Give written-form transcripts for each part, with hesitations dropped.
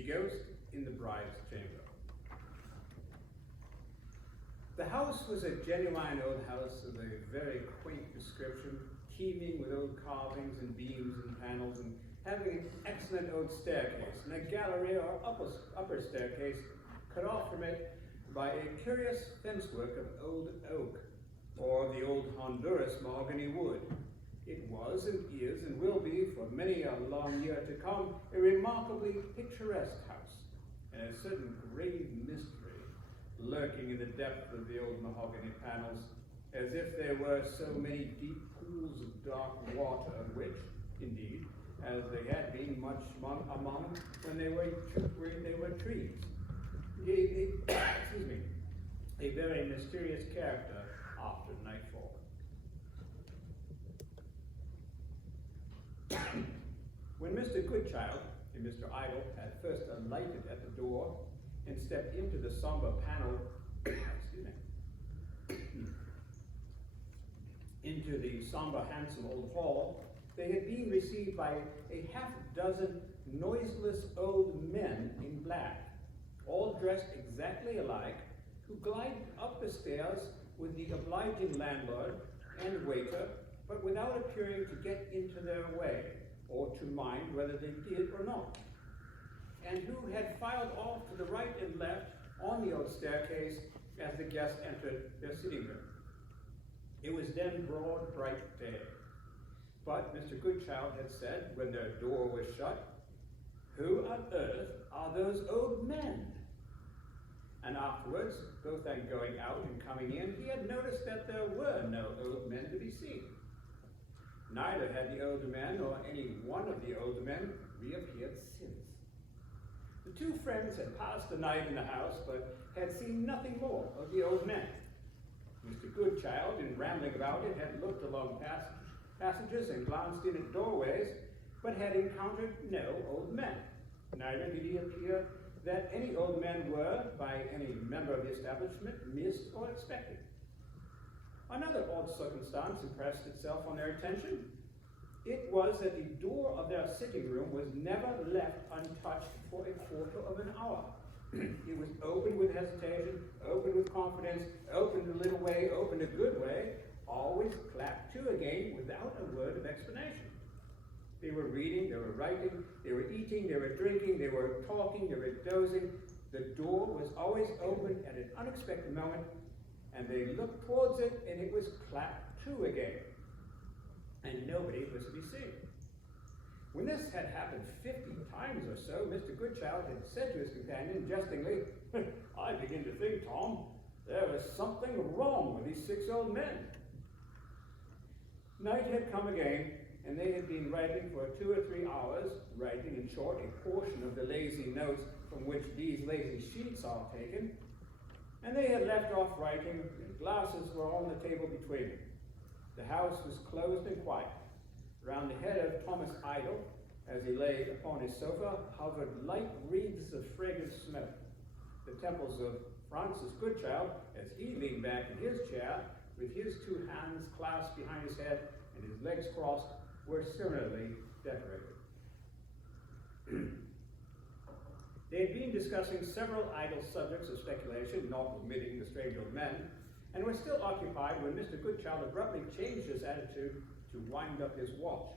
The Ghost in the Bride's Chamber. The house was a genuine old house of a very quaint description, teeming with old carvings and beams and panels, and having an excellent old staircase, and a gallery or upper staircase cut off from it by a curious fencework of old oak, or the old Honduras mahogany wood. It was and is and will be for many a long year to come a remarkably picturesque house, and a certain grave mystery lurking in the depth of the old mahogany panels, as if there were so many deep pools of dark water, which, indeed, as they had been much among when they were trees, gave a very mysterious character after nightfall. When Mr. Goodchild and Mr. Idle had first alighted at the door and stepped into the somber panel, into the somber, handsome old hall, they had been received by a half-dozen noiseless old men in black, all dressed exactly alike, who glided up the stairs with the obliging landlord and waiter, but without appearing to get into their way, or to mind whether they did or not, and who had filed off to the right and left on the old staircase as the guests entered their sitting room. It was then broad, bright day. But Mr. Goodchild had said, when their door was shut, "Who on earth are those old men?" And afterwards, both on going out and coming in, he had noticed that there were no old men to be seen. Neither had the older men, nor any one of the older men, reappeared since. The two friends had passed the night in the house, but had seen nothing more of the old men. Mr. Goodchild, in rambling about it, had looked along passages and glanced in at doorways, but had encountered no old men. Neither did he appear that any old men were, by any member of the establishment, missed or expected. Another odd circumstance impressed itself on their attention. It was that the door of their sitting room was never left untouched for a quarter of an hour. It was opened with hesitation, opened with confidence, opened a little way, opened a good way, always clapped to again without a word of explanation. They were reading, they were writing, they were eating, they were drinking, they were talking, they were dozing. The door was always open at an unexpected moment, and they looked towards it, and it was clapped to again. And nobody was to be seen. When this had happened 50 times or so, Mr. Goodchild had said to his companion jestingly, "I begin to think, Tom, there is something wrong with these 6 old men." Night had come again, and they had been writing for 2 or 3 hours, writing in short a portion of the lazy notes from which these lazy sheets are taken, and they had left off writing, and glasses were on the table between them. The house was closed and quiet. Round the head of Thomas Idle, as he lay upon his sofa, hovered light wreaths of fragrant smoke. The temples of Francis Goodchild, as he leaned back in his chair, with his 2 hands clasped behind his head and his legs crossed, were similarly decorated. They had been discussing several idle subjects of speculation, not omitting the strange old men, and were still occupied when Mr. Goodchild abruptly changed his attitude to wind up his watch.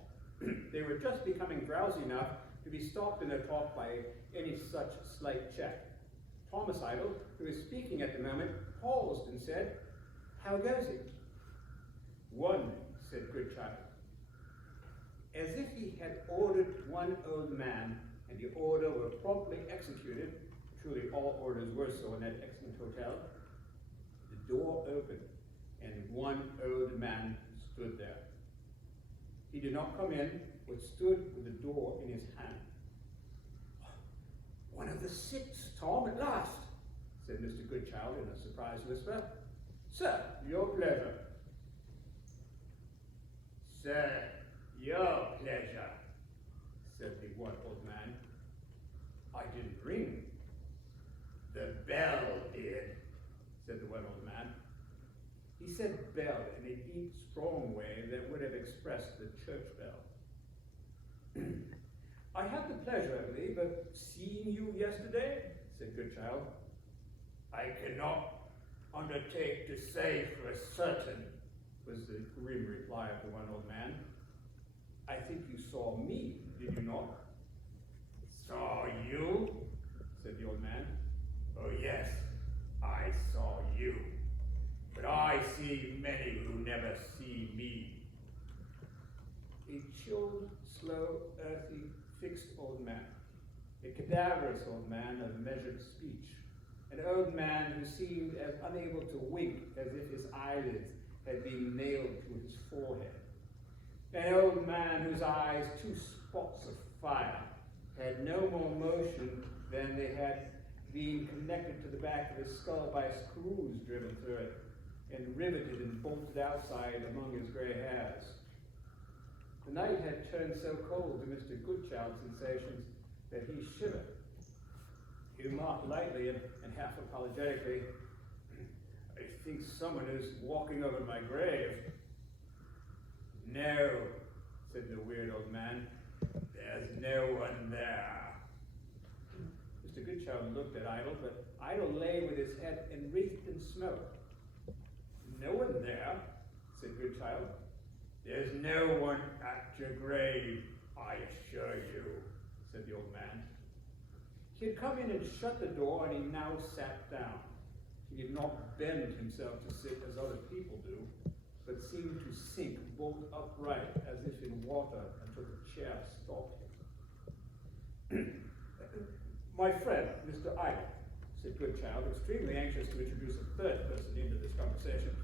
They were just becoming drowsy enough to be stopped in their talk by any such slight check. Thomas Idle, who was speaking at the moment, paused and said, "How goes it?" "One," said Goodchild. As if he had ordered one old man, and the order were promptly executed, truly all orders were so in that excellent hotel, the door opened, and one old man stood there. He did not come in, but stood with the door in his hand. "One of the 6, Tom, at last," said Mr. Goodchild in a surprised whisper. "Sir, your pleasure." "Sir, your pleasure," said the one old man. "I didn't ring." "The bell did," said the one old man. He said bell in a deep, strong way that would have expressed the church bell. I had the pleasure, I believe, of seeing you yesterday, said Goodchild. I cannot undertake to say for certain, was the grim reply of the one old man. I think you saw me, did you not? Saw you? Said the old man. Oh yes, I saw you. But I see many who never see me. A chilled, slow, earthy, fixed old man. A cadaverous old man of measured speech. An old man who seemed as unable to wink as if his eyelids had been nailed to his forehead. An old man whose eyes, two spots of fire, had no more motion than they had been connected to the back of his skull by screws driven through it, and riveted and bolted outside among his gray hairs. The night had turned so cold to Mr. Goodchild's sensations that he shivered. He remarked lightly and half apologetically, I think someone is walking over my grave. No, said the weird old man. There's no one there. Mr. Goodchild looked at Idle, but Idle lay with his head enwreathed in smoke. No one there, said Goodchild. There's no one at your grave, I assure you, said the old man. He had come in and shut the door, and he now sat down. He did not bend himself to sit as other people do, but seemed to sink bolt upright as if in water until the chair stopped him. My friend, Mr. Idle, said Goodchild, extremely anxious to introduce a third person into this conversation.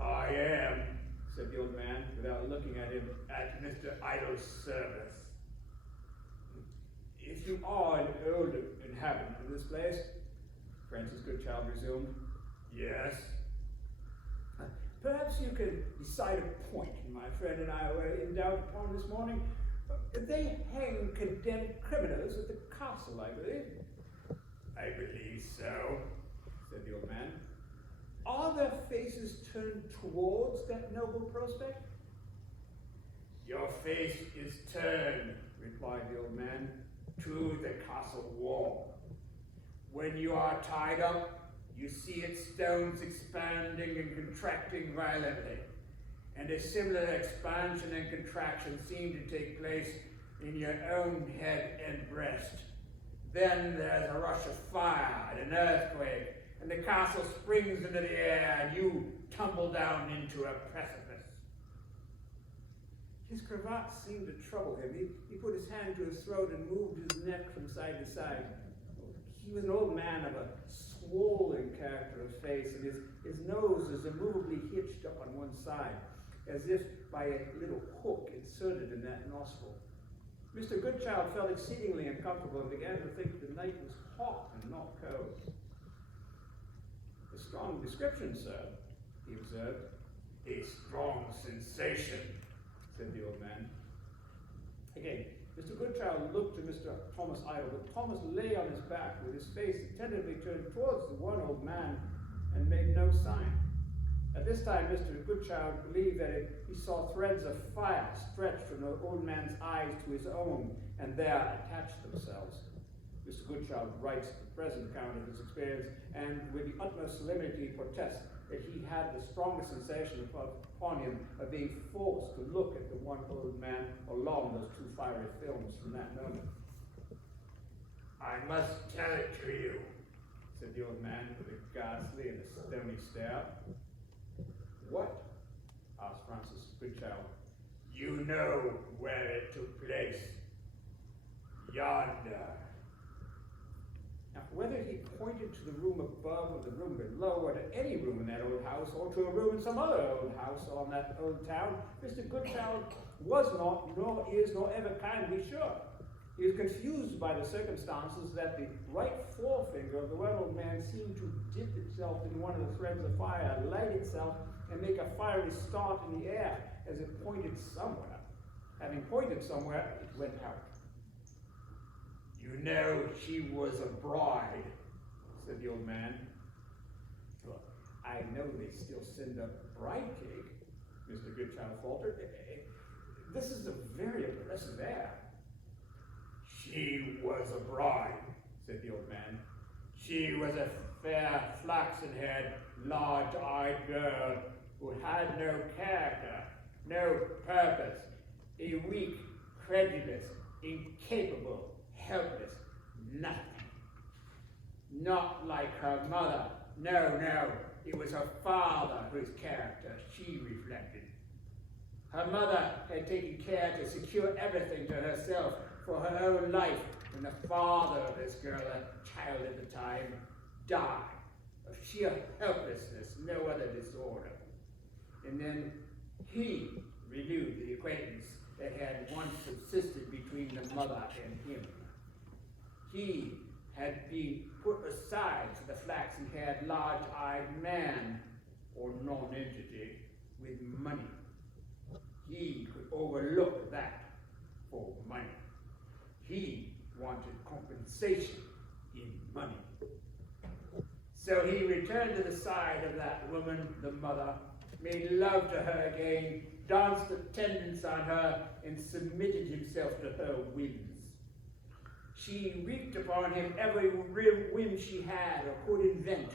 I am, said the old man, without looking at him, at Mr. Idle's service. If you are an old inhabitant of this place, Francis Goodchild resumed. Yes. Perhaps you can decide a point my friend and I were in doubt upon this morning. They hang condemned criminals at the castle, I believe. I believe so, said the old man. Are their faces turned towards that noble prospect? Your face is turned, replied the old man, to the castle wall. When you are tied up, you see its stones expanding and contracting violently, and a similar expansion and contraction seem to take place in your own head and breast. Then there's a rush of fire and an earthquake, and the castle springs into the air, and you tumble down into a precipice. His cravat seemed to trouble him. He put his hand to his throat and moved his neck from side to side. He was an old man of a swollen character of face, and his nose was immovably hitched up on one side, as if by a little hook inserted in that nostril. Mr. Goodchild felt exceedingly uncomfortable and began to think the night was hot and not cold. A strong description, sir, he observed. A strong sensation, said the old man. Again, Mr. Goodchild looked to Mr. Thomas Idle, but Thomas lay on his back with his face attentively turned towards the one old man and made no sign. At this time, Mr. Goodchild believed that he saw threads of fire stretch from the old man's eyes to his own and there attach themselves. Mr. Goodchild writes the present account of his experience, and with the utmost solemnity protests that he had the strongest sensation upon him of being forced to look at the one old man along those two fiery films from that moment. I must tell it to you, said the old man with a ghastly and a stony stare. What? Asked Francis Goodchild. You know where it took place. Yonder. Now, whether he pointed to the room above or the room below, or to any room in that old house, or to a room in some other old house on that old town, Mr. Goodchild was not, nor is, nor ever can be sure. He is confused by the circumstances that the right forefinger of the one old man seemed to dip itself in one of the threads of fire, light itself, and make a fiery start in the air as it pointed somewhere. Having pointed somewhere, it went out. You know she was a bride, said the old man. Well, I know they still send up bride cake, Mr. Goodchild faltered. This is a very oppressive air. She was a bride, said the old man. She was a fair, flaxen-haired, large-eyed girl who had no character, no purpose, a weak, credulous, incapable, helpless, nothing. Not like her mother. No, it was her father whose character she reflected. Her mother had taken care to secure everything to herself for her own life when the father of this girl, a child at the time, died of sheer helplessness, no other disorder. And then he renewed the acquaintance that had once subsisted between the mother and him. He had been put aside for the flaxen-haired, large-eyed man, or non-entity, with money. He could overlook that for money. He wanted compensation in money. So he returned to the side of that woman, the mother, made love to her again, danced attendance on her, and submitted himself to her whims. She wreaked upon him every whim she had or could invent.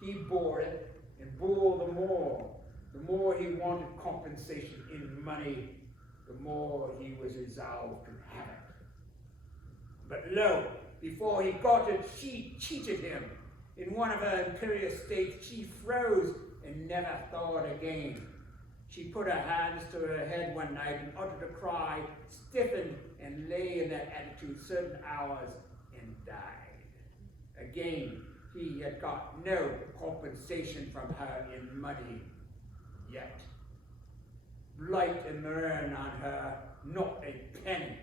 He bore it, and bore the more. The more he wanted compensation in money, the more he was resolved to have it. But lo, before he got it, she cheated him. In one of her imperious states, she froze and never thawed again. She put her hands to her head one night and uttered a cry, stiffened, and lay in that attitude certain hours and died. Again, he had got no compensation from her in money yet. Blight and murrain on her, not a penny.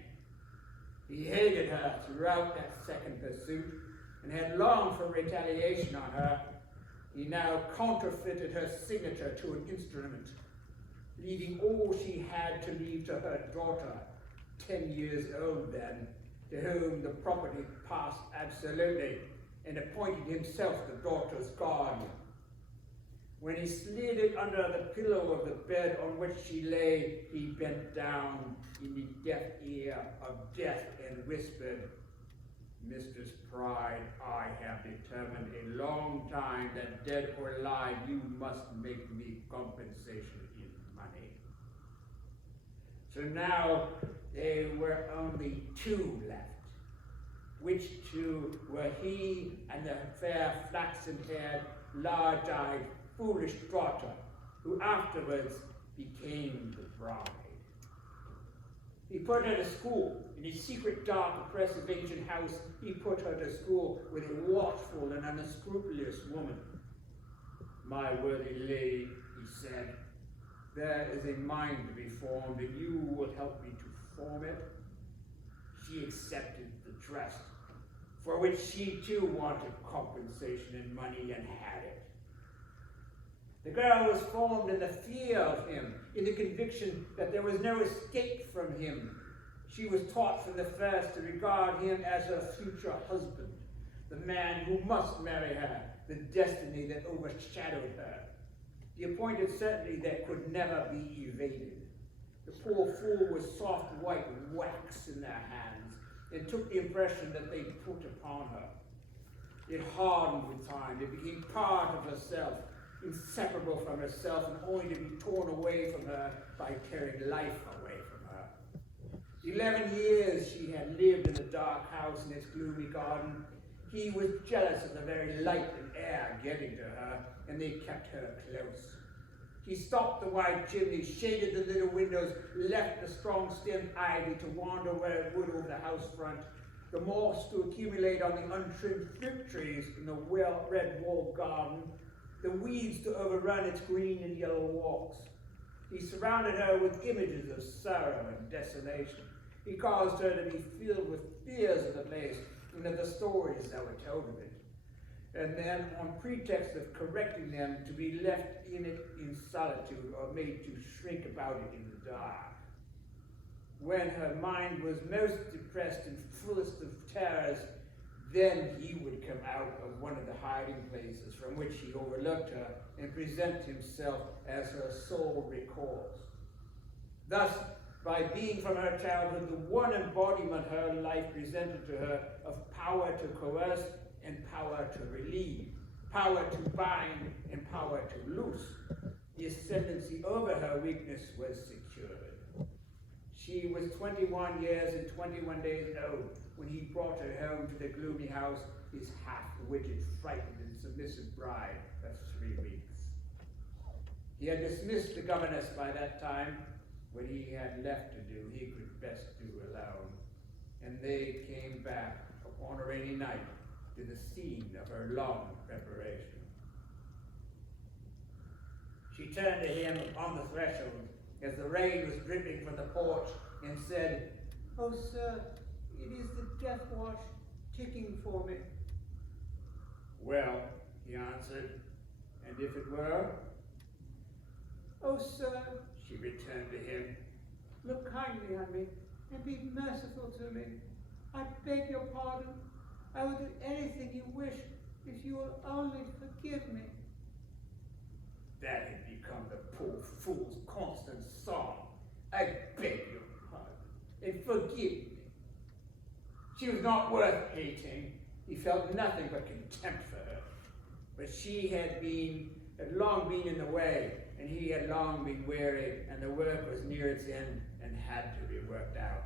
He hated her throughout that second pursuit and had longed for retaliation on her. He now counterfeited her signature to an instrument, leaving all she had to leave to her daughter, 10 years old then, to whom the property passed absolutely, and appointed himself the daughter's guardian. When he slid it under the pillow of the bed on which she lay, he bent down in the deaf ear of death and whispered, "Mistress Pride, I have determined a long time that dead or alive you must make me compensation in money." So now there were only two left. Which two were he and the fair flaxen-haired, large-eyed, foolish daughter, who afterwards became the bride. He put her to school. In his secret, dark, oppressive, ancient house, he put her to school with a watchful and unscrupulous woman. "My worthy lady," he said, "there is a mind to be formed, and you will help me to form it." She accepted the trust, for which she too wanted compensation in money, and had it. The girl was formed in the fear of him, in the conviction that there was no escape from him. She was taught from the first to regard him as her future husband, the man who must marry her, the destiny that overshadowed her, the appointed certainty that could never be evaded. The poor fool was soft white wax in their hands, and took the impression that they put upon her. It hardened with time. It became part of herself, inseparable from herself, and only to be torn away from her by tearing life away from her. 11 years she had lived in the dark house in its gloomy garden. He was jealous of the very light and air getting to her, and they kept her close. He stopped the wide chimney, shaded the little windows, left the strong-stemmed ivy to wander where it would over the house front, the moss to accumulate on the untrimmed fruit trees in the red walled garden, the weeds to overrun its green and yellow walks. He surrounded her with images of sorrow and desolation. He caused her to be filled with fears of the place and of the stories that were told of it, and then, on pretext of correcting them, to be left in it in solitude or made to shrink about it in the dark. When her mind was most depressed and fullest of terrors, then he would come out of one of the hiding places from which he overlooked her and present himself as her sole recourse. Thus, by being from her childhood the one embodiment her life presented to her of power to coerce and power to relieve, power to bind and power to loose. The ascendancy over her weakness was secured. She was 21 years and 21 days old when he brought her home to the gloomy house, his half-witted, frightened, and submissive bride of 3 weeks. He had dismissed the governess by that time. What he had left to do, he could best do alone. And they came back upon a rainy night to the scene of her long preparation. She turned to him upon the threshold as the rain was dripping from the porch and said, "Oh, sir, it is the death watch ticking for me." "Well," he answered, "and if it were?" "Oh, sir," she returned to him, "look kindly on me and be merciful to me. I beg your pardon. I will do anything you wish if you will only forgive me." That had become the poor fool's constant song. "I beg your pardon, and forgive me." She was not worth hating. He felt nothing but contempt for her. But she had long been in the way, and he had long been weary, and the work was near its end and had to be worked out.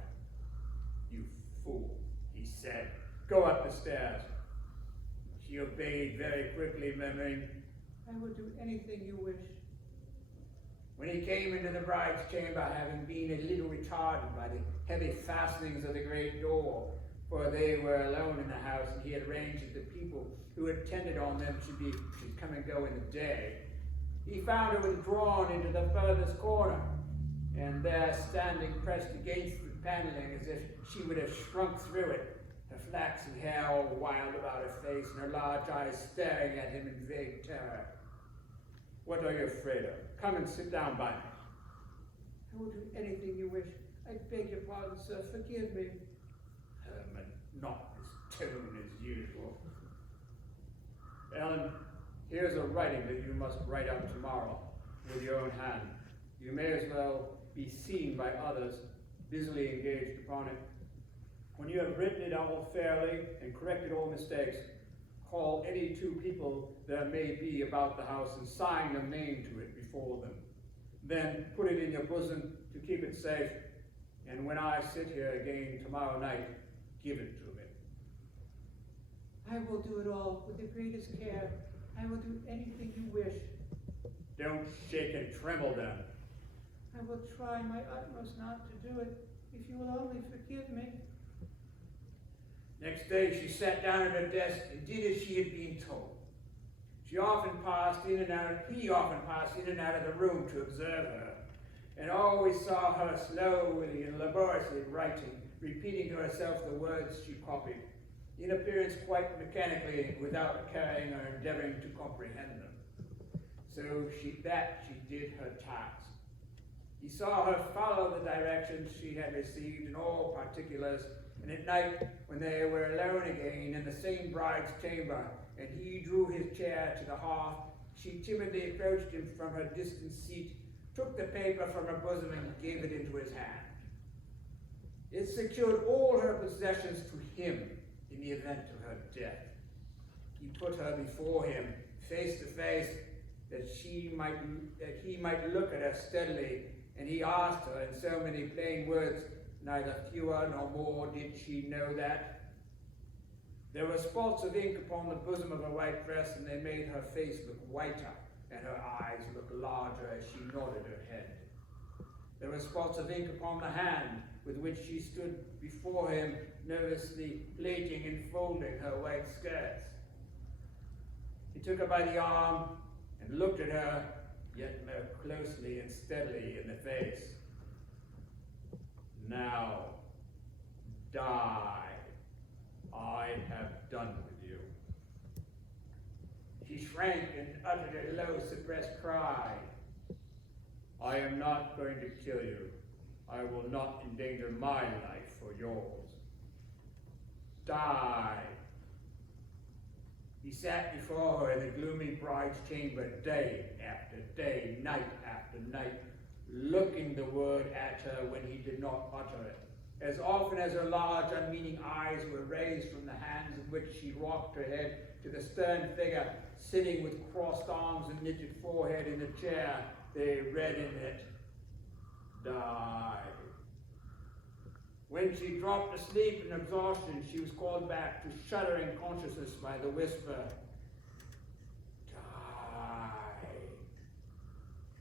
"You fool," he said, "go up the stairs." She obeyed very quickly, murmuring, "I will do anything you wish." When he came into the bride's chamber, having been a little retarded by the heavy fastenings of the great door, for they were alone in the house, and he had arranged that the people who attended on them should come and go in the day, he found her withdrawn into the furthest corner, and there, standing pressed against the paneling as if she would have shrunk through it, her flaxen hair all wild about her face, and her large eyes staring at him in vague terror. "What are you afraid of? Come and sit down by me." "I will do anything you wish. I beg your pardon, sir. Forgive me." Her monotonous tone as usual. "Ellen, here's a writing that you must write up tomorrow with your own hand. You may as well be seen by others, busily engaged upon it. When you have written it all fairly and corrected all mistakes, call any 2 people there may be about the house and sign your name to it before them. Then put it in your bosom to keep it safe, and when I sit here again tomorrow night, give it to me." "I will do it all with the greatest care. I will do anything you wish." "Don't shake and tremble then." "I will try my utmost not to do it, if you will only forgive me." Next day she sat down at her desk and did as she had been told. He often passed in and out of the room to observe her, and always saw her slowly and laboriously writing, repeating to herself the words she copied, in appearance quite mechanically, without caring or endeavoring to comprehend them. So she did her task. He saw her follow the directions she had received in all particulars, and at night, when they were alone again in the same bride's chamber, and he drew his chair to the hearth, she timidly approached him from her distant seat, took the paper from her bosom, and gave it into his hand. It secured all her possessions to him in the event of her death. He put her before him, face to face, that he might look at her steadily, and he asked her in so many plain words, neither fewer nor more did she know that. There were spots of ink upon the bosom of her white dress, and they made her face look whiter, and her eyes look larger as she nodded her head. There were spots of ink upon the hand with which she stood before him, nervously plaiting and folding her white skirts. He took her by the arm and looked at her, yet more closely and steadily in the face. "Now, die. I have done with you." She shrank and uttered a low, suppressed cry. "I am not going to kill you. I will not endanger my life for yours. Die." He sat before her in the gloomy bride's chamber day after day, night after night, looking the word at her when he did not utter it. As often as her large, unmeaning eyes were raised from the hands in which she rocked her head to the stern figure sitting with crossed arms and knitted forehead in the chair, they read in it, "Die." When she dropped asleep in exhaustion, she was called back to shuddering consciousness by the whisper, "Die."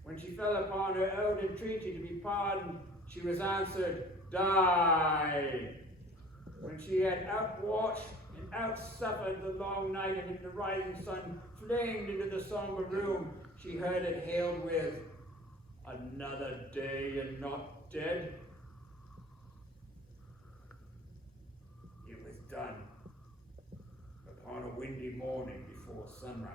When she fell upon her own entreaty to be pardoned, she was answered, "Die." When she had outwatched and outsuffered the long night, and the rising sun flamed into the somber room, she heard it hailed with, "Another day and not dead." It was done upon a windy morning before sunrise.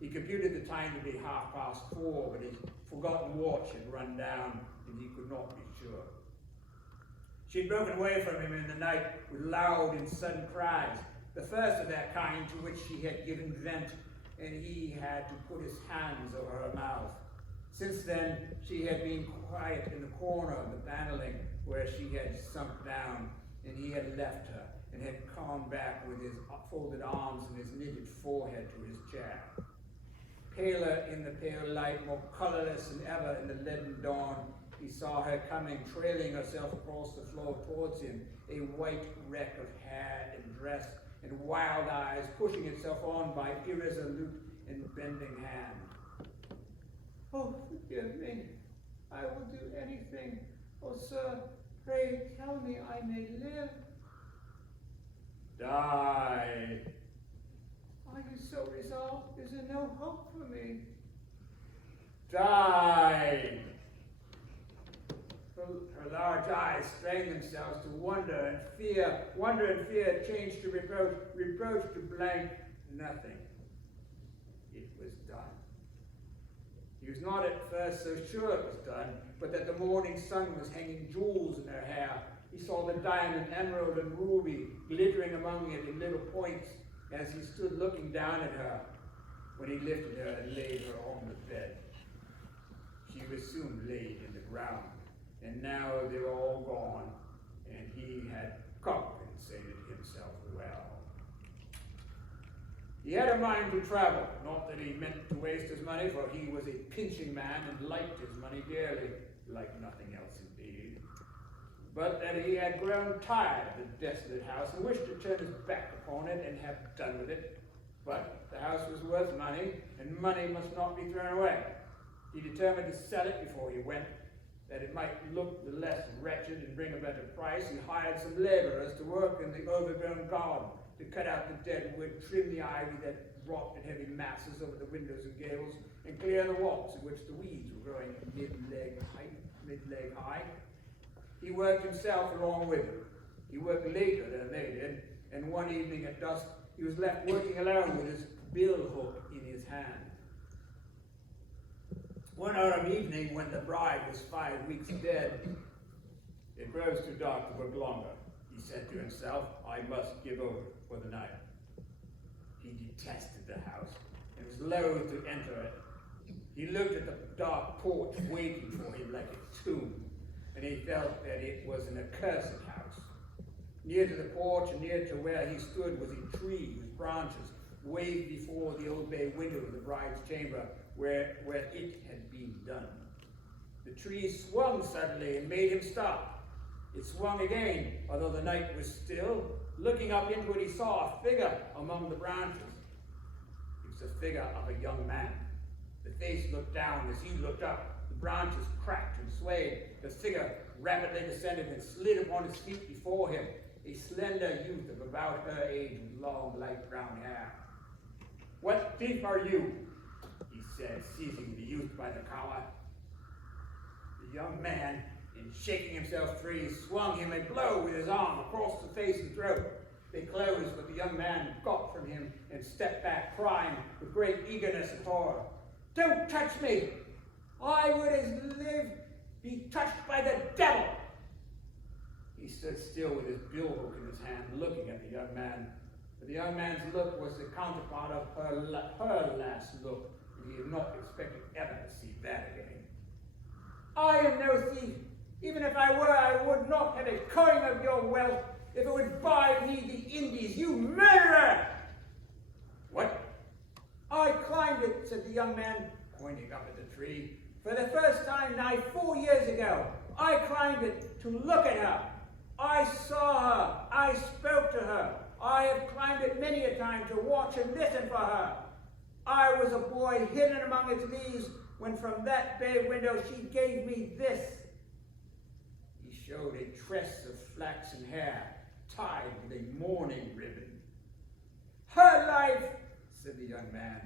He computed the time to be 4:30, but his forgotten watch had run down, and he could not be sure. She had broken away from him in the night with loud and sudden cries, the first of that kind to which she had given vent, and he had to put his hands over her mouth. Since then, she had been quiet in the corner of the paneling where she had sunk down, and he had left her and had come back with his folded arms and his knitted forehead to his chair. Paler in the pale light, more colorless than ever in the leaden dawn, he saw her coming, trailing herself across the floor towards him, a white wreck of hair and dress and wild eyes, pushing itself on by irresolute and bending hand. "Oh, forgive me. I will do anything. Oh, sir, pray tell me I may live." "Die." "Are you so resolved? Is there no hope for me?" "Die." Her large eyes strained themselves to wonder and fear changed to reproach to blank nothing. It was done. He was not at first so sure it was done, but that the morning sun was hanging jewels in her hair. He saw the diamond, emerald, and ruby glittering among it in little points as he stood looking down at her when he lifted her and laid her on the bed. She was soon laid in the ground, and now they were all gone, and he had compensated himself well. He had a mind to travel, not that he meant to waste his money, for he was a pinching man and liked his money dearly, like nothing else indeed, but that he had grown tired of the desolate house and wished to turn his back upon it and have done with it. But the house was worth money, and money must not be thrown away. He determined to sell it before he went, that it might look the less wretched and bring a better price. He hired some laborers to work in the overgrown garden, to cut out the dead wood, trim the ivy that dropped in heavy masses over the windows and gables, and clear the walks in which the weeds were growing mid-leg high. He worked himself along with them. He worked later than they did, and one evening at dusk he was left working alone with his bill hook in his hand. One autumn evening, when the bride was 5 weeks dead, it grows too dark to work longer. He said to himself, "I must give over for the night." He detested the house and was loath to enter it. He looked at the dark porch waiting for him like a tomb, and he felt that it was an accursed house. Near to the porch and near to where he stood was a tree whose branches waved before the old bay window of the bride's chamber where it had been done. The tree swung suddenly and made him stop. It swung again, although the night was still. Looking up into it, he saw a figure among the branches. It was the figure of a young man. The face looked down as he looked up. The branches cracked and swayed. The figure rapidly descended and slid upon his feet before him, a slender youth of about her age with long, light brown hair. "What thief are you?" he said, seizing the youth by the collar. The young man, in shaking himself free, swung him a blow with his arm across the face and throat. They closed, but the young man got from him and stepped back, crying with great eagerness and horror, "Don't touch me! I would as live be touched by the devil!" He stood still with his bill hook in his hand, looking at the young man. But the young man's look was the counterpart of her last look, and he had not expected ever to see that again. I am no thief. Even if I were, I would not have a coin of your wealth if it would buy me the Indies, you murderer! What? I climbed it, said the young man, Pointing up at the tree. for the first time nigh 4 years ago. I climbed it to look at her. I saw her. I spoke to her. I have climbed it many a time to watch and listen for her. I was a boy hidden among its leaves when from that bay window she gave me this. He showed a tress of flaxen hair tied with a mourning ribbon. Her life, Said the young man.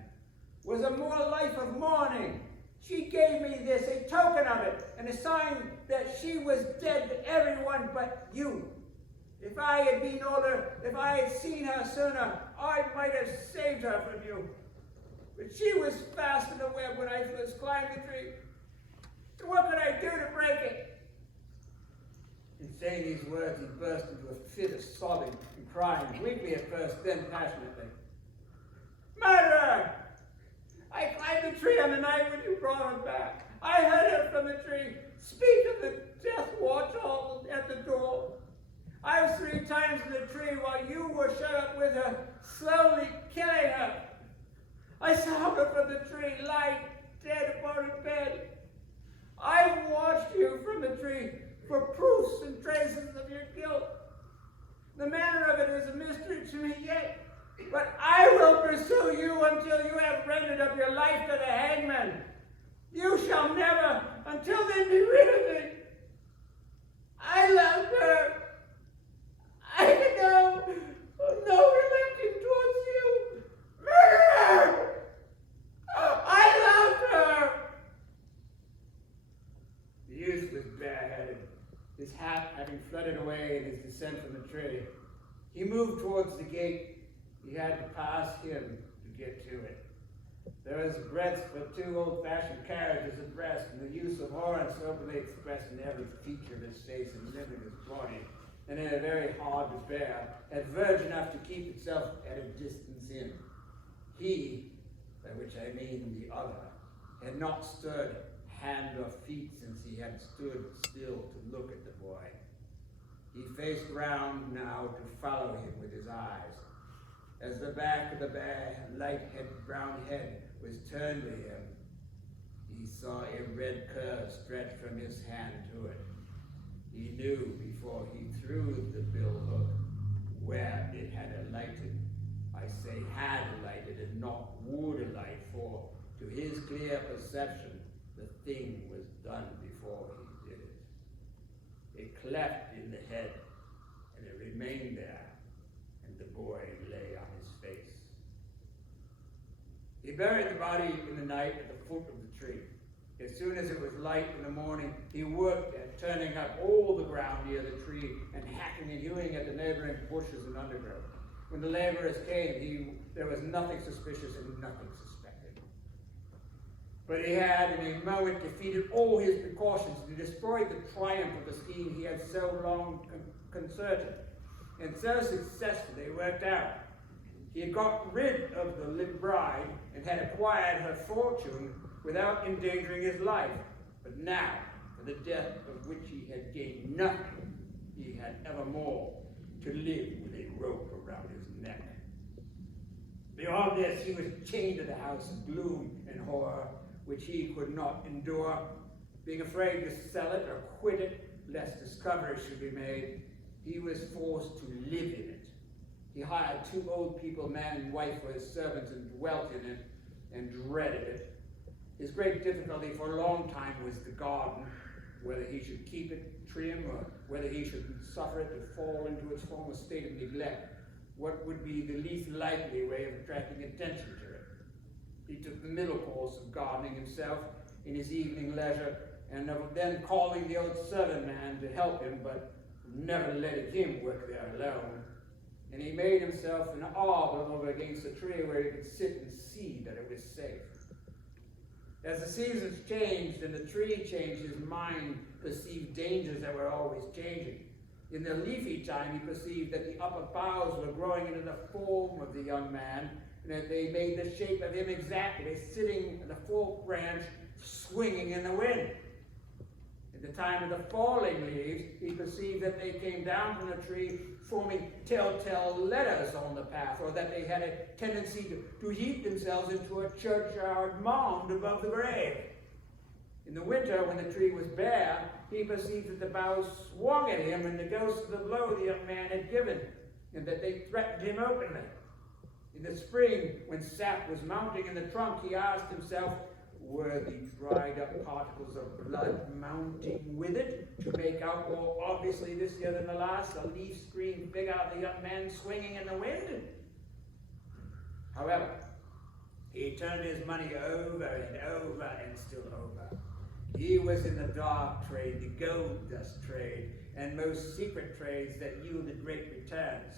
was a more life of mourning. She gave me this, a token of it, and a sign that she was dead to everyone but you. If I had been older, if I had seen her sooner, I might have saved her from you. But she was fast in the web when I first climbed the tree. So what could I do to break it? In saying these words, he burst into a fit of sobbing and crying, weakly at first, then passionately. Murderer! I climbed the tree on the night when you brought her back. I heard her from the tree speak of the death watch all at the door. I was 3 times in the tree while you were shut up with her, slowly killing her. I saw her from the tree, lying dead upon her bed. I watched you from the tree for proofs and traces of your guilt. The manner of it is a mystery to me yet, but I will pursue you until you have rendered up your life to the hangman. You shall never, until then, be rid of me. I love her. I can know no relenting towards you. Murderer! I loved her. The youth was bareheaded, his hat having fluttered away in his descent from the tree. He moved towards the gate. He had to pass him to get to it. There was breadth for 2 old-fashioned carriages abreast, and the use of horns openly expressed in every feature of his face and limb of his body, and in a very hard to bear, had verge enough to keep itself at a distance in. He, by which I mean the other, had not stirred hand or feet since he had stood still to look at the boy. He faced round now to follow him with his eyes. As the back of the bare, light-headed brown head was turned to him, he saw a red curve stretch from his hand to it. He knew before he threw the bill hook where it had alighted. I say had alighted and not would alight, for to his clear perception the thing was done before he did it. It cleft in the head, and it remained there, and the boy lay on his face. He buried the body in the night at the foot of the tree. As soon as it was light in the morning, he worked at turning up all the ground near the tree and hacking and hewing at the neighboring bushes and undergrowth. When the laborers came, there was nothing suspicious and nothing suspected. But he had in a moment defeated all his precautions and destroyed the triumph of the scheme he had so long concerted, and so successfully worked out. He had got rid of the bride and had acquired her fortune without endangering his life. But now, for the death of which he had gained nothing, he had evermore to live with a rope around his neck. Beyond this, he was chained to the house of gloom and horror, which he could not endure. Being afraid to sell it or quit it, lest discovery should be made, he was forced to live in it. He hired 2 old people, man and wife, for his servants and dwelt in it and dreaded it. His great difficulty for a long time was the garden, whether he should keep it trim or whether he should suffer it to fall into its former state of neglect. What would be the least likely way of attracting attention to it? He took the middle course of gardening himself in his evening leisure, and of then calling the old servant man to help him, but never letting him work there alone. And he made himself an arbor over against a tree where he could sit and see that it was safe. As the seasons changed and the tree changed, his mind perceived dangers that were always changing. In the leafy time, he perceived that the upper boughs were growing into the form of the young man, and that they made the shape of him exactly, sitting in the full branch, swinging in the wind. At the time of the falling leaves, he perceived that they came down from the tree, forming telltale letters on the path, or that they had a tendency to heap themselves into a churchyard mound above the grave. In the winter, when the tree was bare, he perceived that the boughs swung at him in the ghost of the blow the young man had given, and that they threatened him openly. In the spring, when sap was mounting in the trunk, he asked himself, were the dried up particles of blood mounting with it to make out more obviously this year than the last a leaf-screened figure of the young man swinging in the wind? However, he turned his money over and over and still over. He was in the dark trade, the gold dust trade, and most secret trades that yielded great returns.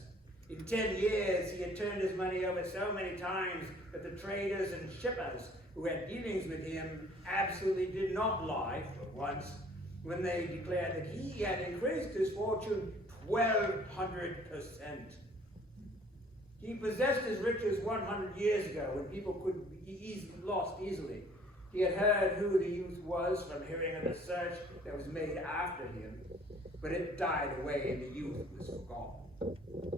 In 10 years, he had turned his money over so many times that the traders and shippers who had dealings with him absolutely did not lie for once when they declared that he had increased his fortune 1,200%. He possessed his riches 100 years ago when people could be lost easily. He had heard who the youth was from hearing of the search that was made after him, but it died away and the youth was forgotten.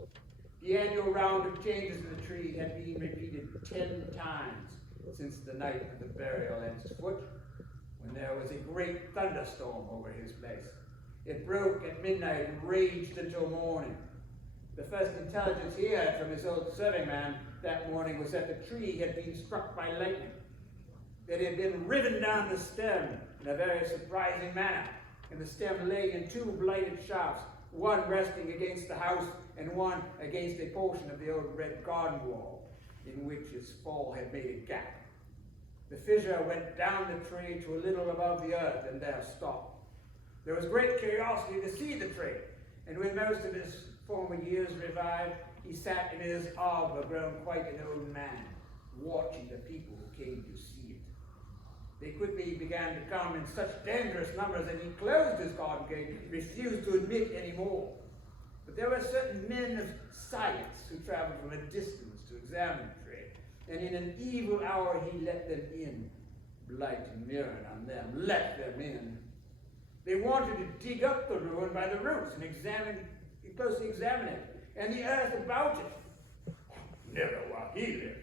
The annual round of changes in the tree had been repeated 10 times since the night of the burial at its foot, when there was a great thunderstorm over his place. It broke at midnight and raged until morning. The first intelligence he had from his old serving man that morning was that the tree had been struck by lightning. It had been riven down the stem in a very surprising manner, and the stem lay in 2 blighted shafts, one resting against the house and one against a portion of the old red garden wall, in which his fall had made a gap. The fissure went down the tree to a little above the earth and there stopped. There was great curiosity to see the tree, and when most of his former years revived, he sat in his arbor, grown quite an old man, watching the people who came to see it. They quickly began to come in such dangerous numbers that he closed his garden gate, refused to admit any more. But there were certain men of science who traveled from a distance to examine the tree, and in an evil hour he let them in. Blight and mirror on them, let them in. They wanted to dig up the ruin by the roots and closely examine it, and the earth about it. Never while he lived.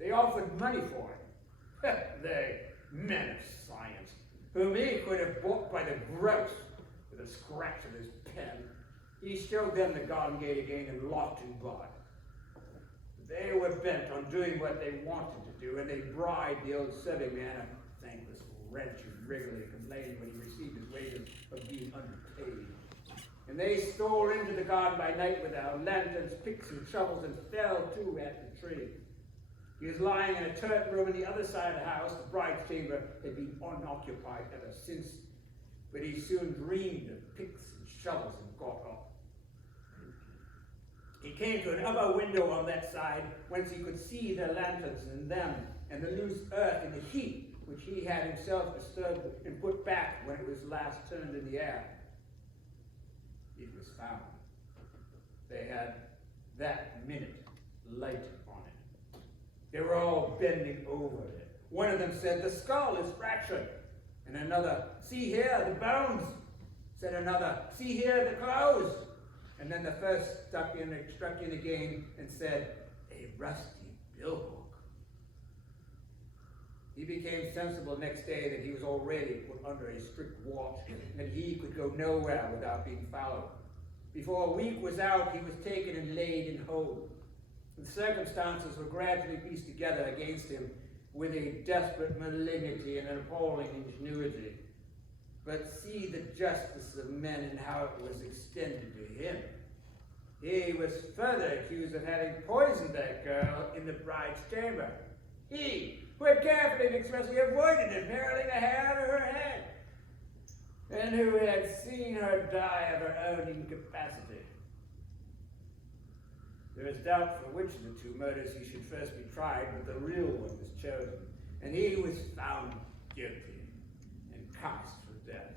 They offered money for it. They, men of science, whom he could have bought by the gross with a scratch of his pen. He showed them the garden gate again and locked and barred. They were bent on doing what they wanted to do, and they bribed the old serving man, a thankless wretch who regularly complained when he received his wages of being underpaid. And they stole into the garden by night with their lanterns, picks, and shovels, and fell to at the tree. He was lying in a turret room on the other side of the house. The bride's chamber had been unoccupied ever since, but he soon dreamed of picks and shovels and got up. He came to an upper window on that side, whence he could see their lanterns and them, and the loose earth in the heap which he had himself disturbed and put back when it was last turned in the air. It was found. They had that minute lighted on it. They were all bending over it. One of them said, "The skull is fractured." And another, "See here, the bones." Said another, "See here, the clothes." And then the first struck in again and said, "A rusty billhook." He became sensible next day that he was already put under a strict watch, and that he could go nowhere without being followed. Before a week was out, he was taken and laid in hold. The circumstances were gradually pieced together against him with a desperate malignity and an appalling ingenuity. But see the justice of men and how it was extended to him. He was further accused of having poisoned that girl in the bride's chamber. He, who had carefully and expressly avoided imperiling a hair of her head, and who had seen her die of her own incapacity. There is doubt for which of the two murders he should first be tried, but the real one was chosen, and he was found guilty and cast for death.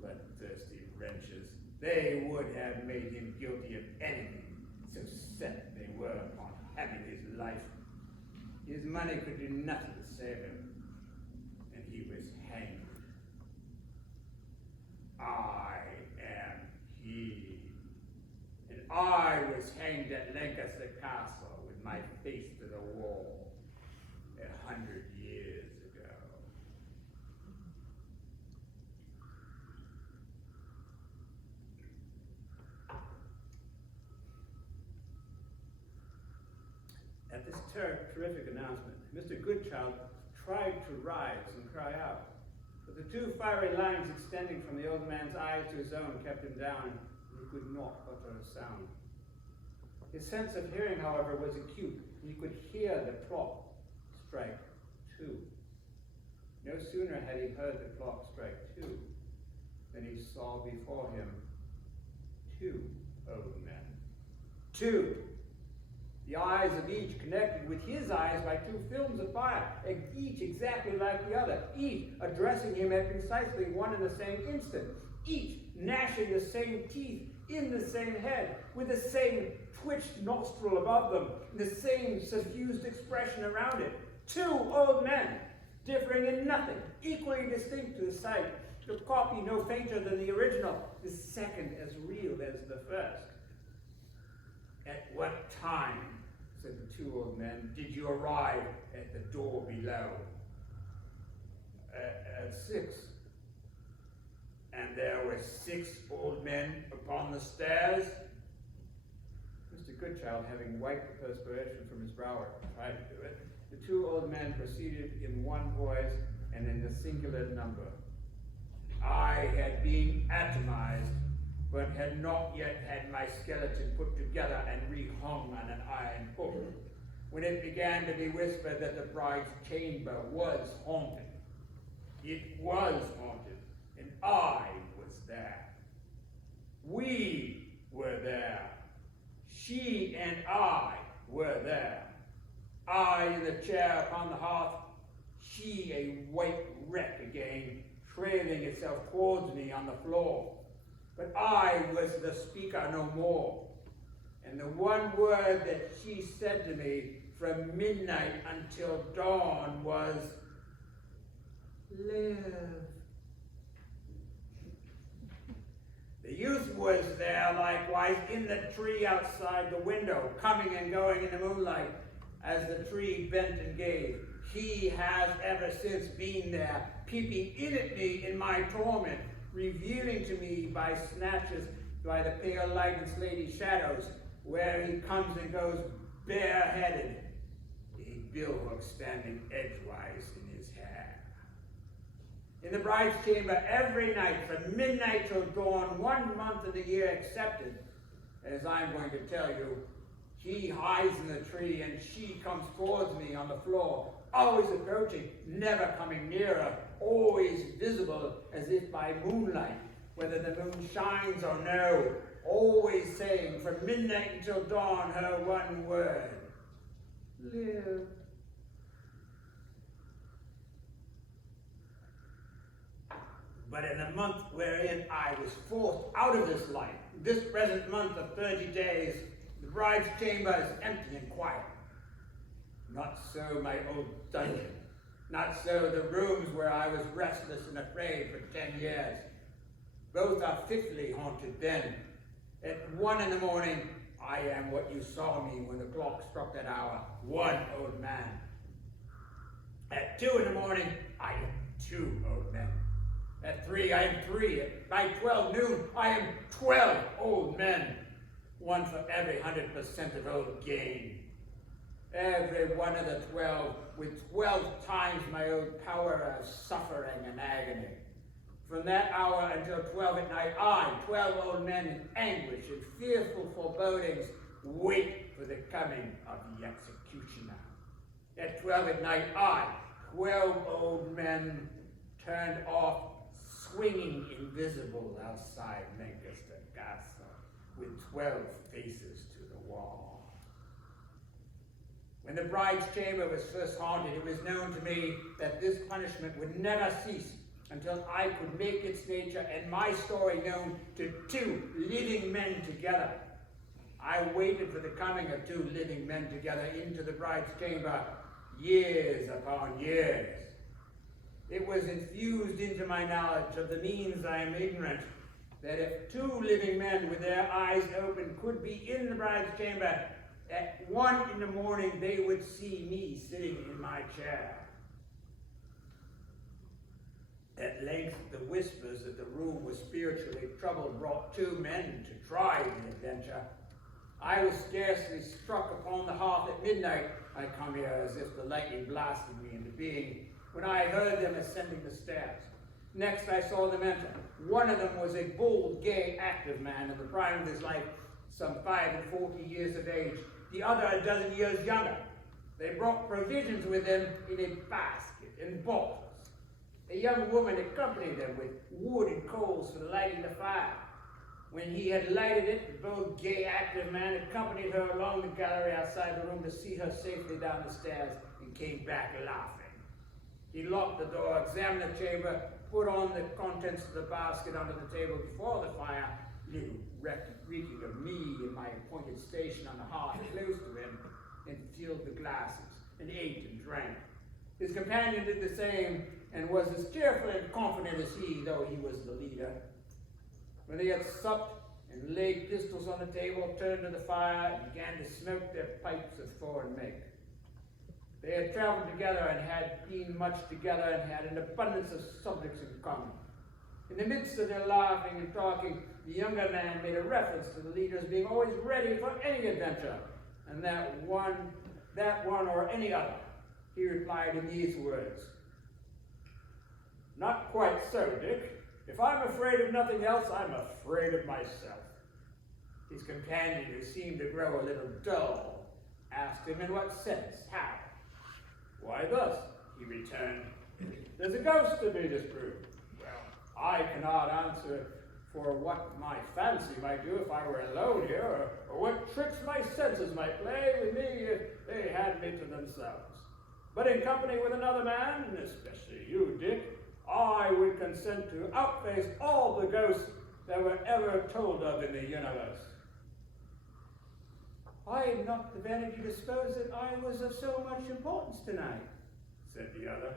Bloodthirsty wretches, they would have made him guilty of anything, so set they were upon having his life. His money could do nothing to save him, and he was hanged. I am he. And I was hanged at Lancaster Castle with my face to the wall 100 years ago. At this terrific announcement, Mr. Goodchild tried to rise and cry out, but the two fiery lines extending from the old man's eyes to his own kept him down, and he could not utter a sound. His sense of hearing, however, was acute, and he could hear the clock strike 2. No sooner had he heard the clock strike 2 than he saw before him 2 old men. 2! The eyes of each connected with his eyes by 2 films of fire, each exactly like the other, each addressing him at precisely one and the same instant, each gnashing the same teeth in the same head, with the same twitched nostril above them, and the same suffused expression around it. 2 old men, differing in nothing, equally distinct to the sight, the copy no fainter than the original, the second as real as the first. At what time, said the 2 old men, did you arrive at the door below? At 6. And there were 6 old men upon the stairs? Mr. Goodchild, having wiped the perspiration from his brow, tried to do it. The 2 old men proceeded in one voice and in a singular number. I had been atomized, but had not yet had my skeleton put together and rehung on an iron hook, when it began to be whispered that the bride's chamber was haunted. It was haunted, and I was there. We were there. She and I were there. I in the chair upon the hearth, she a white wreck again, trailing itself towards me on the floor. But I was the speaker no more, and the one word that she said to me from midnight until dawn was, "Live." The youth was there likewise in the tree outside the window, coming and going in the moonlight as the tree bent and gave. He has ever since been there, peeping in at me in my torment, revealing to me by snatches, by the pale light and slaty shadows, where he comes and goes bareheaded, a billhook standing edgewise in his hair. In the bride's chamber every night, from midnight till dawn, 1 month of the year excepted, as I'm going to tell you, he hides in the tree and she comes towards me on the floor, always approaching, never coming nearer, always visible as if by moonlight, whether the moon shines or no, always saying from midnight until dawn her one word, "Live." But in the month wherein I was forced out of this life, this present month of 30 days, the bride's chamber is empty and quiet. Not so my old dungeon. Not so the rooms where I was restless and afraid for 10 years. Both are fitfully haunted then. At 1 in the morning, I am what you saw me when the clock struck that hour, 1 old man. At 2 in the morning, I am 2 old men. At 3, I am 3. By 12 noon, I am 12 old men. 1 for every 100% of old gain. Every one of the 12 with 12 times my old power of suffering and agony. From that hour until 12 at night, I, 12 old men in anguish and fearful forebodings, wait for the coming of the executioner. At 12 at night, I, 12 old men, turned off, swinging invisible outside Lancaster Castle, with 12 faces to the wall. When the bride's chamber was first haunted, it was known to me that this punishment would never cease until I could make its nature and my story known to 2 living men together. I waited for the coming of 2 living men together into the bride's chamber years upon years. It was infused into my knowledge of the means I am ignorant, that if two living men with their eyes open could be in the bride's chamber at 1 in the morning, they would see me sitting in my chair. At length, the whispers that the room was spiritually troubled brought 2 men to try the adventure. I was scarcely struck upon the hearth at midnight. I come here as if the lightning blasted me into being, when I heard them ascending the stairs. Next I saw them enter. One of them was a bold, gay, active man in the prime of his life, some 45 years of age. The other a dozen years younger. They brought provisions with them in a basket and bottles. A young woman accompanied them with wood and coals for lighting the fire. When he had lighted it, the bold, gay, active man accompanied her along the gallery outside the room to see her safely down the stairs and came back laughing. He locked the door, examined the chamber, put on the contents of the basket onto the table before the fire, little reeking of me in my appointed station on the hearth close to him, and filled the glasses, and ate and drank. His companion did the same, and was as cheerful and confident as he, though he was the leader. When they had supped and laid pistols on the table, turned to the fire, and began to smoke their pipes of foreign make. They had traveled together and had been much together and had an abundance of subjects in common. In the midst of their laughing and talking, the younger man made a reference to the leaders being always ready for any adventure, and that one or any other. He replied in these words: "Not quite so, Dick. If I'm afraid of nothing else, I'm afraid of myself." His companion, who seemed to grow a little dull, asked him in what sense, how. "Why thus," he returned. "There's a ghost to be disproved. Well, I cannot answer for what my fancy might do if I were alone here, or what tricks my senses might play with me if they had me to themselves. But in company with another man, and especially you, Dick, I would consent to outface all the ghosts that were ever told of in the universe." "I am not the vanity to suppose that I was of so much importance tonight," said the other.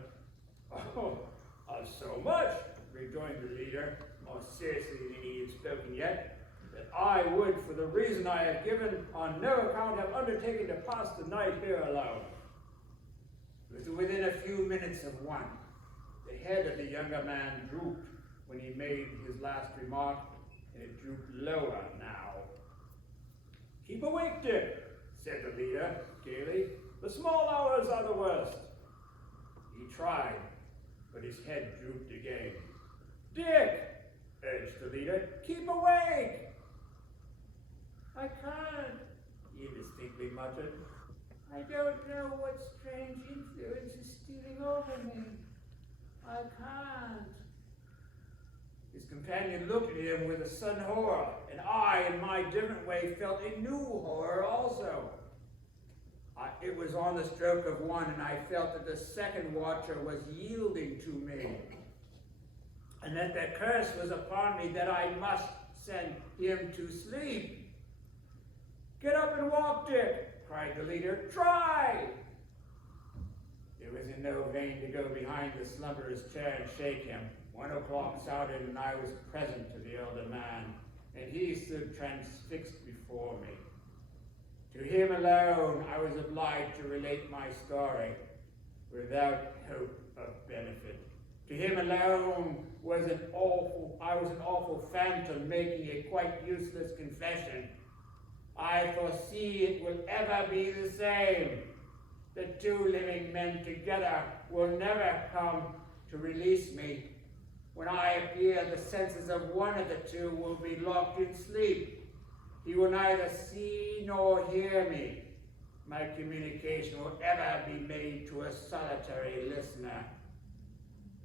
"Oh, of so much," rejoined the leader, more seriously than he had spoken yet, "that I would, for the reason I have given, on no account have undertaken to pass the night here alone." It was within a few minutes of 1. The head of the younger man drooped when he made his last remark, and it drooped lower now. "Keep awake, Dick," said the leader gaily. "The small hours are the worst." He tried, but his head drooped again. "Dick," urged the leader, "keep awake." "I can't," he indistinctly muttered. "I don't know what strange influence is stealing over me. I can't." His companion looked at him with a sudden horror, and I, in my different way, felt a new horror also. It was on the stroke of 1, and I felt that the second watcher was yielding to me, and that the curse was upon me that I must send him to sleep. "Get up and walk, Dick," cried the leader. "Try!" It was in no vain to go behind the slumberous chair and shake him. 1 o'clock sounded, and I was present to the elder man, and he stood transfixed before me. To him alone I was obliged to relate my story, without hope of benefit. To him alone I was an awful phantom making a quite useless confession. I foresee it will ever be the same. The 2 living men together will never come to release me. When I appear, the senses of one of the 2 will be locked in sleep. He will neither see nor hear me. My communication will ever be made to a solitary listener,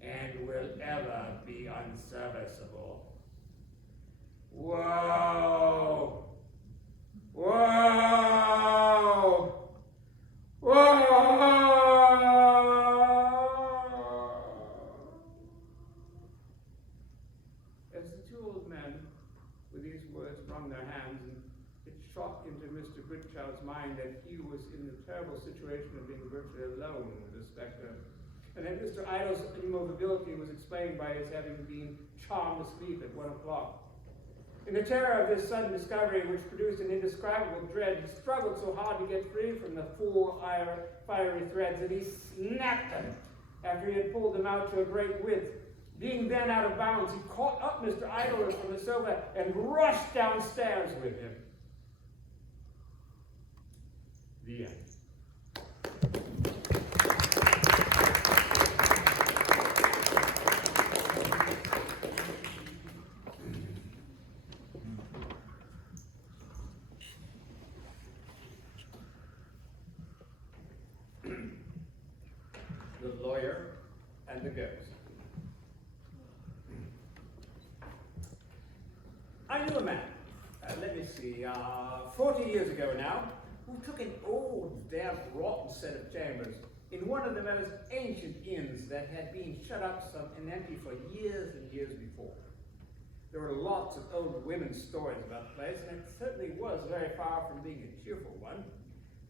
and will ever be unserviceable. Whoa! Whoa! Whoa! As the 2 old men, with these words, wrung their hands, and it shot into Mr. Goodchild's mind that he was in the terrible situation of being virtually alone with the spectre, And then Mr. Idle's immovability was explained by his having been charmed asleep at 1 o'clock. In the terror of this sudden discovery, which produced an indescribable dread, he struggled so hard to get free from the 4 fiery threads that he snapped them after he had pulled them out to a great width. Being then out of bounds, he caught up Mr. Idle from the sofa and rushed downstairs with him. The end. The Lawyer and the Ghost. I knew a man, let me see, 40 years ago now, who took an old, damp, rotten set of chambers in one of the most ancient inns that had been shut up and empty for years and years before. There were lots of old women's stories about the place, and it certainly was very far from being a cheerful one.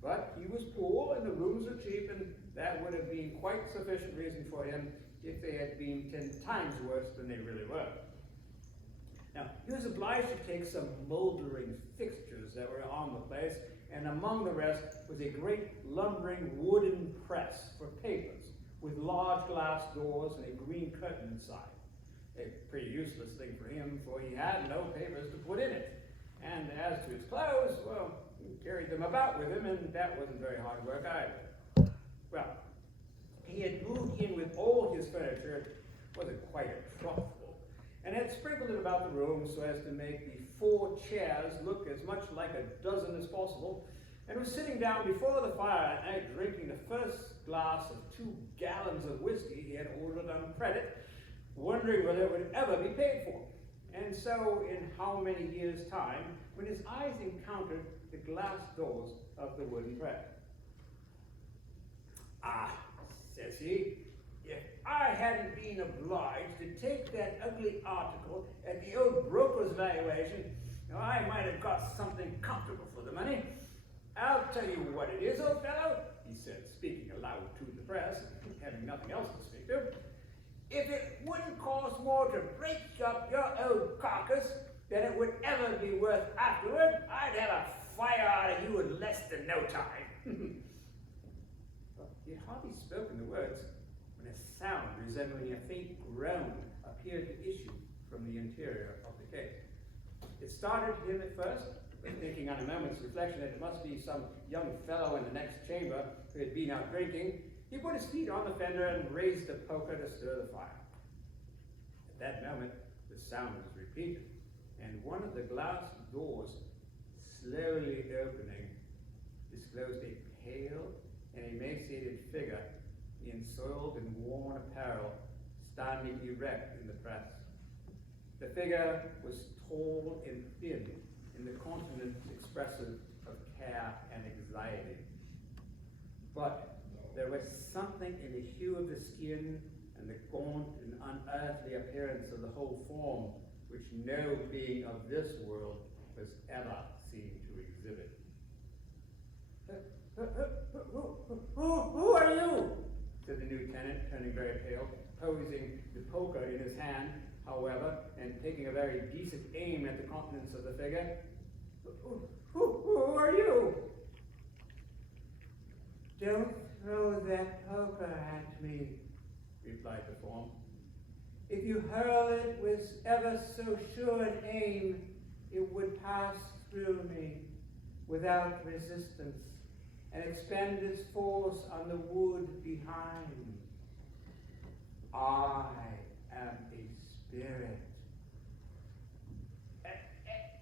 But he was poor, and the rooms were cheap, and that would have been quite sufficient reason for him if they had been 10 times worse than they really were. Now, he was obliged to take some moldering fixtures that were on the place, and among the rest was a great lumbering wooden press for papers with large glass doors and a green curtain inside. A pretty useless thing for him, for he had no papers to put in it. And as to his clothes, well, he carried them about with him, and that wasn't very hard work either. Well, he had moved in with all his furniture. It wasn't quite a truckful, and had sprinkled it about the room so as to make the 4 chairs look as much like a dozen as possible, and was sitting down before the fire at night drinking the first glass of 2 gallons of whiskey he had ordered on credit, wondering whether it would ever be paid for. And so, in how many years' time, when his eyes encountered the glass doors of the wooden press. "Ah," says he, "if I hadn't been obliged to take that ugly article at the old broker's valuation, I might have got something comfortable for the money. I'll tell you what it is, old fellow," he said, speaking aloud to the press, having nothing else to speak to. "If it wouldn't cost more to break up your old carcass than it would ever be worth afterward, I'd have a fire out of you in less than no time." Well, he had hardly spoken the words when a sound resembling a faint groan appeared to issue from the interior of the case. It startled him at first, but thinking on a moment's reflection that it must be some young fellow in the next chamber who had been out drinking, he put his feet on the fender and raised the poker to stir the fire. At that moment, the sound was repeated, and one of the glass doors, slowly opening, disclosed a pale and emaciated figure in soiled and worn apparel, standing erect in the press. The figure was tall and thin, and the countenance expressive of care and anxiety. But there was something in the hue of the skin and the gaunt and unearthly appearance of the whole form which no being of this world was ever seen to exhibit. Who are you?" said the lieutenant, turning very pale, posing the poker in his hand, however, and taking a very decent aim at the countenance of the figure. Who are you?" "Don't throw that poker at me," replied the form. "If you hurl it with ever so sure an aim, it would pass through me without resistance and expend its force on the wood behind. I am a spirit."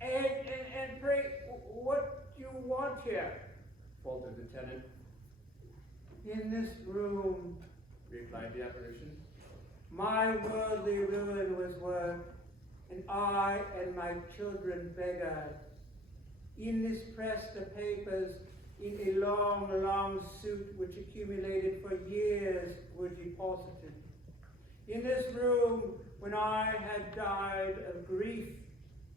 And pray, what do you want here?" faltered the tenant. "In this room," replied the apparition, "my worldly ruin was worked, and I and my children beggared. In this press the papers in a long, long suit which accumulated for years were deposited. In this room, when I had died of grief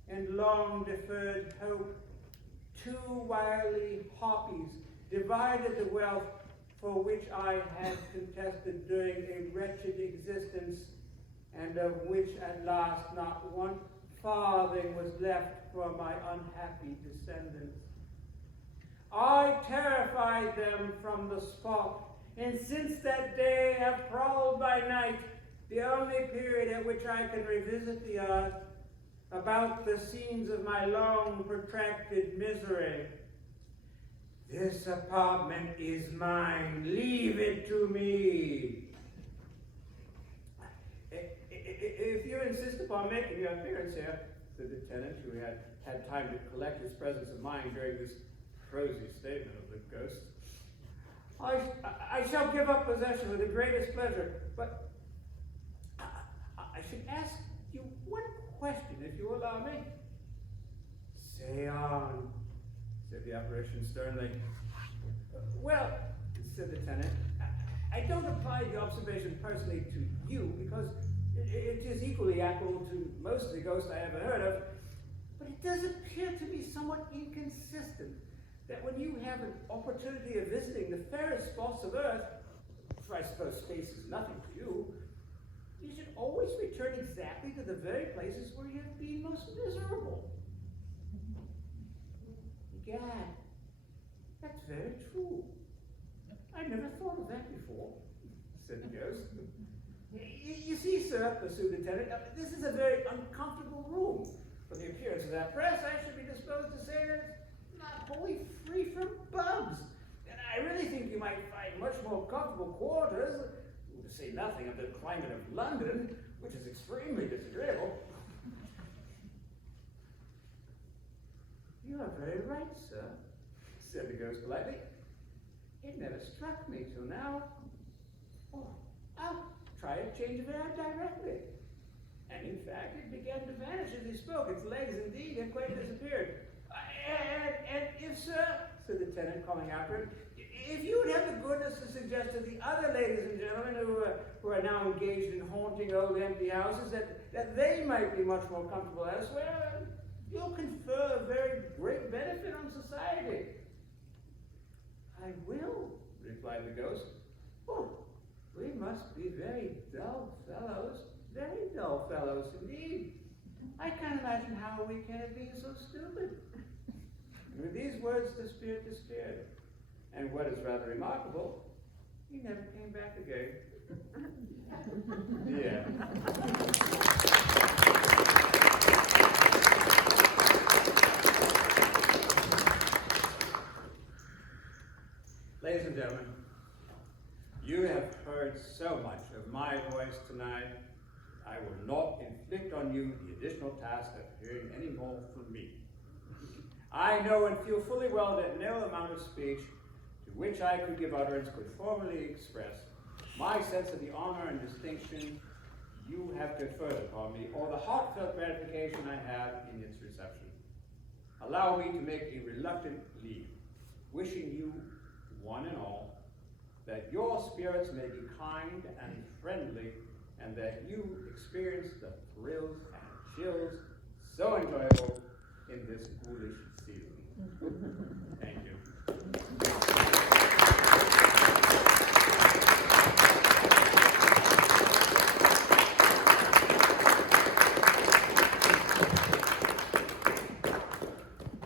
and long deferred hope, 2 wily harpies divided the wealth for which I had contested during a wretched existence, and of which at last not one farthing was left for my unhappy descendants. I terrified them from the spot, and since that day have prowled by night, the only period at which I can revisit the earth, about the scenes of my long protracted misery. This apartment is mine. Leave it to me. If you insist upon making your appearance here, said the tenant, who had time to collect his presence of mind during this prosy statement of the ghost, I shall give up possession with the greatest pleasure, but I should ask you one question, if you allow me. Say on, said the apparition sternly. Well, said the tenant, I don't apply the observation personally to you, because it is equally applicable to most of the ghosts I ever heard of, but it does appear to be somewhat inconsistent that when you have an opportunity of visiting the fairest spots of earth, for I suppose space is nothing to you, you should always return exactly to the very places where you have been most miserable. Gad, that's very true. I never thought of that before, said the ghost. You see, sir, pursued the tenant, this is a very uncomfortable room. From the appearance of that press, I should be disposed to say that it's not wholly free from bugs. And I really think you might find much more comfortable quarters, to say nothing of the climate of London, which is extremely disagreeable. You are very right, sir, said the ghost politely. It never struck me till now. Oh, I'll try a change of air directly. And in fact, it began to vanish as he spoke. Its legs, indeed, had quite disappeared. And if, sir, said the tenant, calling after him, if you would have the goodness to suggest to the other ladies and gentlemen who are now engaged in haunting old empty houses that they might be much more comfortable elsewhere, you'll confer a very great benefit on society. I will, replied the ghost. Oh, we must be very dull fellows indeed. I can't imagine how we can have been so stupid. And with these words, the spirit disappeared. And what is rather remarkable, he never came back again. Yeah. Ladies and gentlemen, you have heard so much of my voice tonight, I will not inflict on you the additional task of hearing any more from me. I know and feel fully well that no amount of speech to which I could give utterance could formally express my sense of the honor and distinction you have conferred upon me, or the heartfelt gratification I have in its reception. Allow me to make a reluctant plea, wishing you, one and all, that your spirits may be kind and friendly, and that you experience the thrills and chills so enjoyable in this ghoulish season.